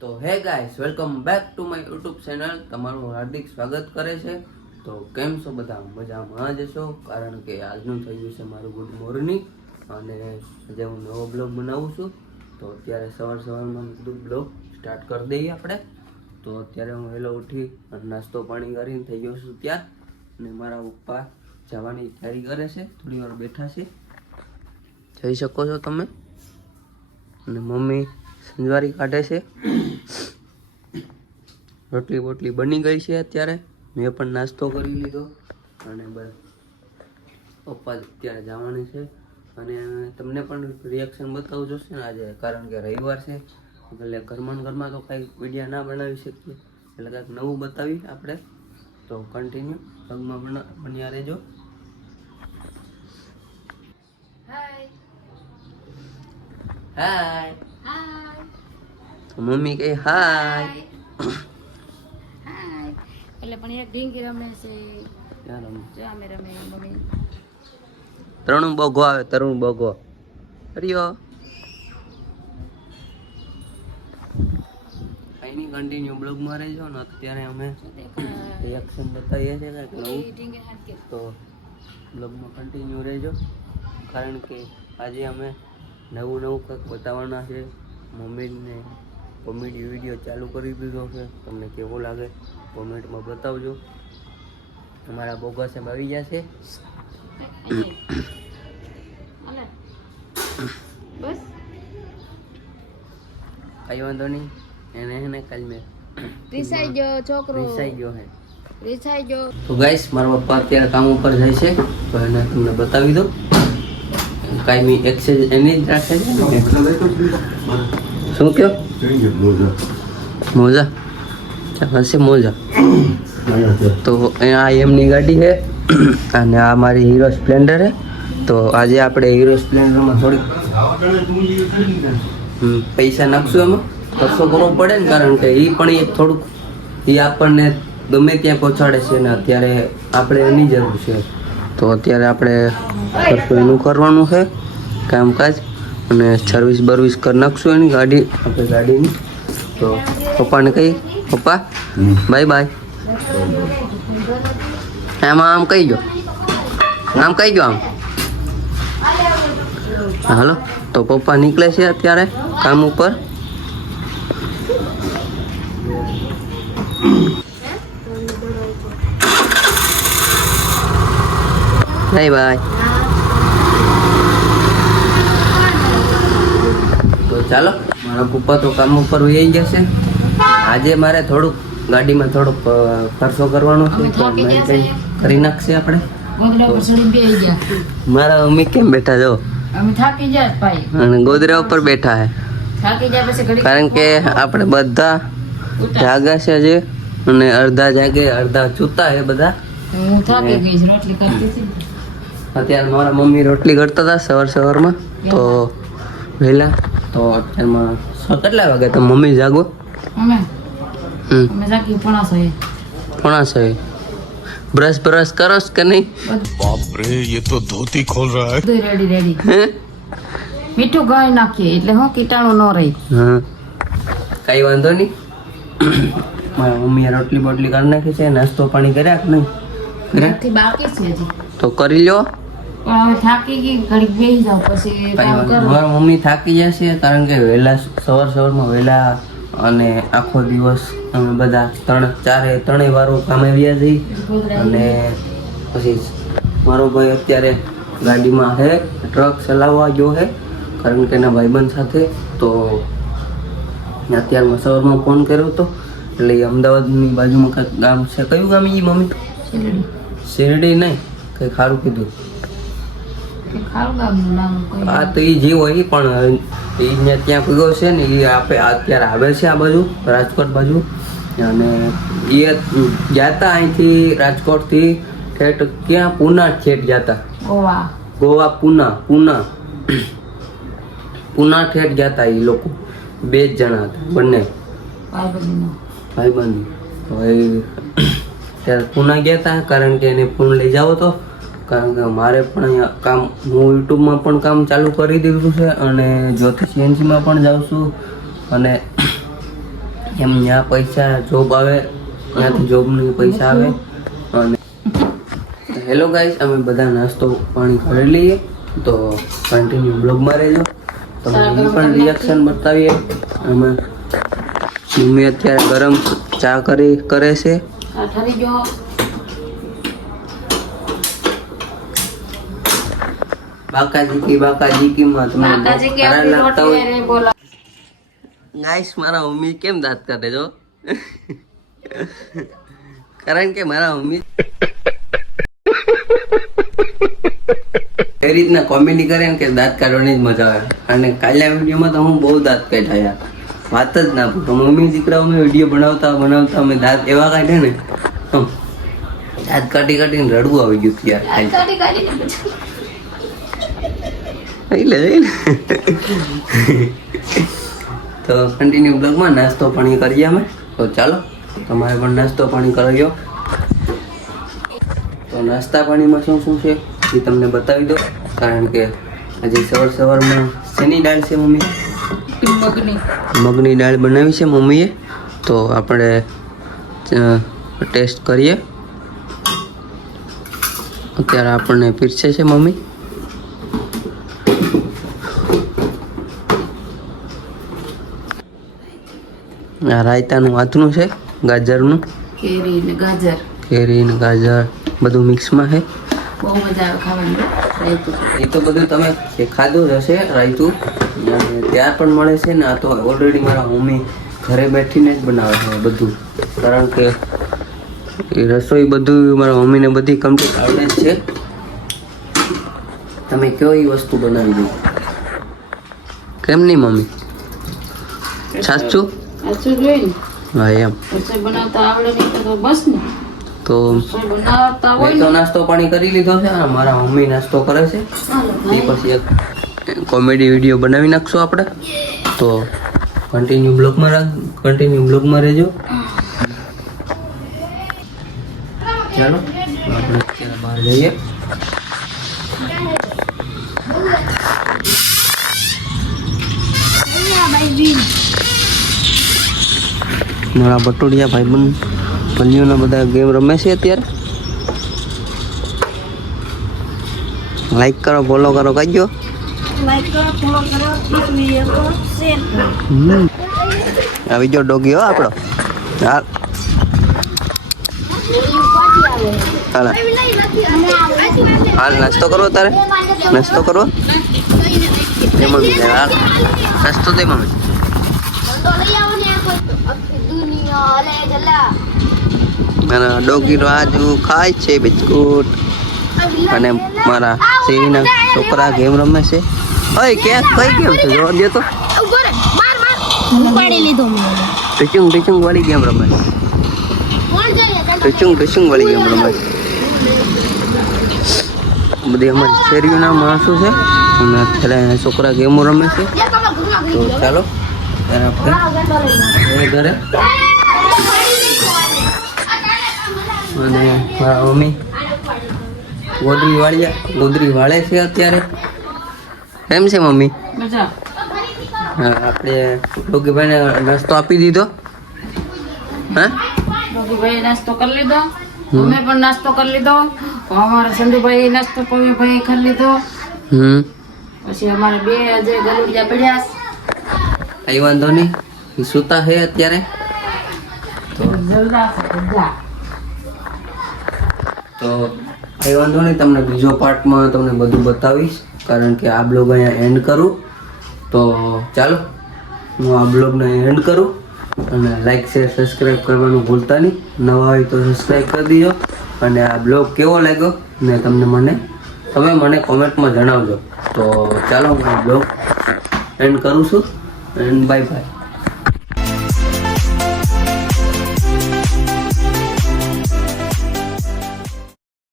તો હે guys, welcome back to my YouTube channel. તમારું હાર્દિક સ્વાગત કરે છે. તો કેમ છો બધા? મજામાં જ છો, કારણ કે આજનું થઈ ગયું છે મારું ગુડ મોર્નિંગ અને આજે હું નવો બ્લોગ બનાવું છું. તો અત્યારે સવારમાં બધું બ્લોગ સ્ટાર્ટ કરી દઈએ આપણે. તો અત્યારે હું વહેલો ઉઠી અને નાસ્તો પાણી કરીને થઈ ગયો છું ત્યાં, અને મારા પપ્પા જવાની તૈયારી કરે છે, થોડી વાર બેઠા છે, જઈ શકો છો તમે. અને મમ્મી સંજવારી કાઢે છે. રોટલી બોટલી બની ગઈ છે અત્યારે. મેં પણ નાસ્તો કરી લીધો અને બસ પપ્પા અત્યારે જવાની છે. અને તમને પણ રિએક્શન બતાવવું જોશે ને આજે, કારણ કે રવિવાર છે એટલે ઘરમાં તો કાંઈ વિડીયો ના બનાવી શકીએ, એટલે કાંઈક નવું બતાવી આપણે. તો કન્ટિન્યુ પગમાં બન્યા રહેજો. હાય મમ્મી કહે હાય. એટલે પણ એક ઢીંગી રમે છે. ક્યાં રમે? અમે રમે મમ્મી. તરુણ બોગો આવે, તરુણ બોગો હરિયો. કઈ કન્ટિન્યુ બ્લોગમાં રહેજો ને. અત્યારે અમે રિએક્શન બતાવીએ છીએ કંઈક નવું, તો બ્લોગમાં કન્ટિન્યુ રહેજો, કારણ કે આજે અમે નવું કંઈક બતાવવાના છે. મમ્મીને કોમેડી વિડીયો ચાલુ કરી દીધો છે. તમને કેવો લાગે કોમેન્ટમાં બતાવજો. અમારા બોગા સાહેબ આવી ગયા છે. બસ કઈ વાંધો નહીં, એને કાલ મેં રીસાઈ ગયો છોકરો, રીસાઈ ગયો હે. રીસાઈ ગયો. તો ગાઈસ, મારા પપ્પા અત્યારે કામ ઉપર જાય છે, તો એને તમને બતાવી દો. કાયમી એક્સરસાઇઝ એની જ રાખે છે. શું કયો? મોજા હશે મોજા. તો આ એમની ગાડી છે અને આ મારી હીરો સ્પ્લેન્ડર છે. તો આજે આપણે હીરો સ્પ્લેન્ડરમાં થોડીક પૈસા નાખશું, એમાં ખર્ચો કરવો પડે ને, કારણ કે એ પણ થોડુંક આપણને ગમે ત્યાં પહોંચાડે છે ને અત્યારે આપણે એની જરૂર છે. તો અત્યારે આપણે ખર્ચો એનું કરવાનું છે, કામકાજ, અને સર્વિસ બર્વિસ કરી નાખશું એની ગાડીની. તો પપ્પાને કહી, પપ્પા બાય બાય. આમાં આમ કહી ગયો, આમ કહી ગયો, આમ હાલો. તો પપ્પા નીકળે છે અત્યારે કામ ઉપર. Bye bye. તો ચાલો, મારા પપ્પા તો કામ ઉપર વહી ગયા છે. આજે મારે થોડુંક ગાડીમાં થોડોક ખર્ચો કરવાનો છે, તો કંઈ કરી નાખશે આપણે. મારા મમ્મી કેમ બેઠા જો, અમે થાકી જાય ભાઈ, અને ગોદરા ઉપર બેઠા હે, થાકી જાય પછી ઘડી, કારણ કે આપણે બધા જાગા છે જે, અને અડધા જાગે અડધા સૂતા છે બધા. હું થાકી ગઈ છું, રોટલી કરતી હતી. અત્યારે મારા મમ્મી રોટલી કરતા હતા સવારમાં, તો વહેલા. તો અત્યારમાં કેટલા વાગે તો મમ્મી જાગો? અમે જાગી 5:30. બ્રશ કરો કે નહીં? बाप रे, ये तो धोती खोल रहा है. બધું રેડી. મીઠું ગાય નાખીએ એટલે હું કીટાણુ ન રહે. હા, કઈ વાંધો નહીં. મારા મમ્મીએ રોટલી બોટલી કરી નાખી છે. નાસ્તો પાણી કર્યા કે નહીં? નથી, બાકી છે હજી. તો કરી લો. પણ હવે થાકી ગઈ, ઘડીક બેસી જાવ પછી કામ કરું. મારા મમ્મી થાકી જશે, કારણ કે વહેલા સવારમાં વહેલા, અને આખો દિવસ અમે બધા ત્રણેય વારો કામે આવ્યા જઈ. અને પછી મારો ભાઈ અત્યારે ગાડીમાં છે, ટ્રક ચલાવવા ગયો છે, કારણ કે એના ભાઈબંધ સાથે. તો અત્યારમાં સવારમાં ફોન કર્યો હતો, એટલે એ અમદાવાદની બાજુમાં કંઈક ગામ છે. કયું ગામ એ મમ્મી? શેરડી નહીં, કંઈક સારું કીધું. હા, તો એ જે હોય પણ એ ત્યાં પીગો છે ને, એ અત્યારે આવે છે આ બાજુ રાજકોટ બાજુ. અને એ ગયા હતા અહીંથી રાજકોટથી ઠેઠ ક્યાં પૂના ઠેઠ ગયા હતા. ગોવા પૂના ઠેઠ ગયા હતા. એ લોકો 2 જણા હતા, બંને ભાઈબંધ. તો એ ત્યારે પૂના ગયા હતા, કારણ કે એને પૂના લઈ જાવ હતો, કારણ કે મારે પણ અહીંયા કામ, હું યુટ્યુબમાં પણ કામ ચાલુ કરી દીધું છે, અને જ્યોતિ સીએનજીમાં પણ જાઉં છું, અને એમ ત્યાં પૈસા જોબ આવે, ત્યાંથી જોબની પૈસા આવે. અને હેલો ગાઈસ, અમે બધા નાસ્તો પાણી કરી લઈએ તો કન્ટિન્યુ બ્લોગમાં રહેજો. તમને પણ રિએક્શન બતાવીએ. અમે મમ્મી અત્યારે ગરમ ચા કરે છે. આ ઠરી ગયો. બાકાજી કી માં તમને કાકાજી કે ખરાબ આપણી લાગતા રોટી હોય. રે બોલા. ગાઈસ, મારા મમ્મી કેમ દાંત કાઢે જો? કારણ કે મારા મમ્મી એ રીતના કોમેડી કરે ને કે દાંત કાઢવાની જ મજા આવે. અને કાલના વિડીયોમાં તો હું બહુ દાંત કાઢ્યા, વાત જ ના પૂછો. મમ્મી દીકરા અમે વિડીયો બનાવતા અમે દાંત એવા કાઢે ને, દાંત કાઢીને રડવું આવી ગયું યાર. કાઢી કાઢીને પછી. તો કન્ટિન્યુ બ્લોગમાં નાસ્તો પાણી કરીએ અમે. તો ચાલો તમારે પણ નાસ્તો પાણી કરાવ્યો. તો નાસ્તા પાણીમાં શું શું છે એ તમને બતાવી દો. કારણ કે આજે સવારમાં શેની દાળ છે મમ્મી? મગની દાળ બનાવી છે મમ્મીએ. તો આપણે ટેસ્ટ કરીએ. અત્યારે આપણને પીરસે છે મમ્મી. આ રાયતાનું આથનું છે, ગાજરનું. કેરી ને ગાજર કેરી ને ગાજર બધું મિક્સમાં છે. બહુ મજા આવે ખાવાની. રાયતું એ તો બધું તમે ખાધું જ હશે રાયતું. અને ત્યાં પણ મળે છે ને. આ તો ઓલરેડી મારા મમ્મી ઘરે બેઠીને જ બનાવે છે બધું. કારણ કે એ રસોઈ બધું મારા મમ્મીને બધી કમ્પ્લીટ આવડે જ છે. તમે કયો એ વસ્તુ બનાવી દો. કેમ નહીં મમ્મી? સાચું? સાચું જોઈ ને. હા એમ. રસોઈ બનાવતા આવડે નહીં તો બસ ને. તો રસોઈ બનાવતા હોય મેં તો નાસ્તો પાણી કરી લીધો છે. અને મારા મમ્મી નાસ્તો કરે છે. એ પછી એક કોમેડી વિડીયો બનાવી નાખશું આપણે. તો કન્ટિન્યુ બ્લોગમાં રહેજો. ચાલો આપણે અત્યારે બહાર જઈએ. મારા બટોડિયા ભાઈબંધ પલ્લીઓના બધા ગેમ રમે છે અત્યારે. લાઈક કરો, ફોલો કરો, કહેજો. આવી જો ડોગી હો આપણો. હાલ હાલ હાલ નાસ્તો કરવો તારે? નાસ્તો કરવો? દે મમ્મી, હાલ નાસ્તો દે મમ્મી. અને ડોગીનો આજુ ખાય છે બિસ્કુટ. અને મારા શેરીના છોકરા ગેમ રમે છે. ઓય ક્યાં કઈ ગેમ છે? જોવા દે તો. ટીચુંગ વાળી ગેમ રમે છે. ટીચુંગ વાળી ગેમ રમે છે. બધી અમારી શેરીઓના માણસો છે. અને અત્યારે છોકરા ગેમો રમે છે. તો ચાલો આપણે ઘરે. અને મારા મમ્મી ગોદરી વાળે છે અત્યારે. એમ છે મમ્મી? મજા. હા, આપણે ડોગીભાઈને નાસ્તો આપી દીધો. હા, ડોગીભાઈ નાસ્તો કરી લીધો. અમે પણ નાસ્તો કરી લીધો. અમારા સંધુભાઈ નાસ્તો ભાઈ કરી લીધો. પછી અમારે બે અજય ગલુડિયા પડ્યા. કઈ વાંધો નહીં, એ સૂતા છે અત્યારે. તો કઈ વાંધો નહીં, તમને બીજો પાર્ટમાં તમને બધું બતાવીશ. કારણ કે આ બ્લોગ અહીંયા એન્ડ કરું. તો ચાલો હું આ બ્લોગને એન્ડ કરું. અને લાઈક શેર સબસ્ક્રાઈબ કરવાનું ભૂલતા નહીં. નવા હોય તો સબસ્ક્રાઈબ કરી દીજો. અને આ બ્લોગ કેવો લાગ્યો ને તમે મને કોમેન્ટમાં જણાવજો. તો ચાલો હું બ્લોગ એન્ડ કરું છું. And bye bye.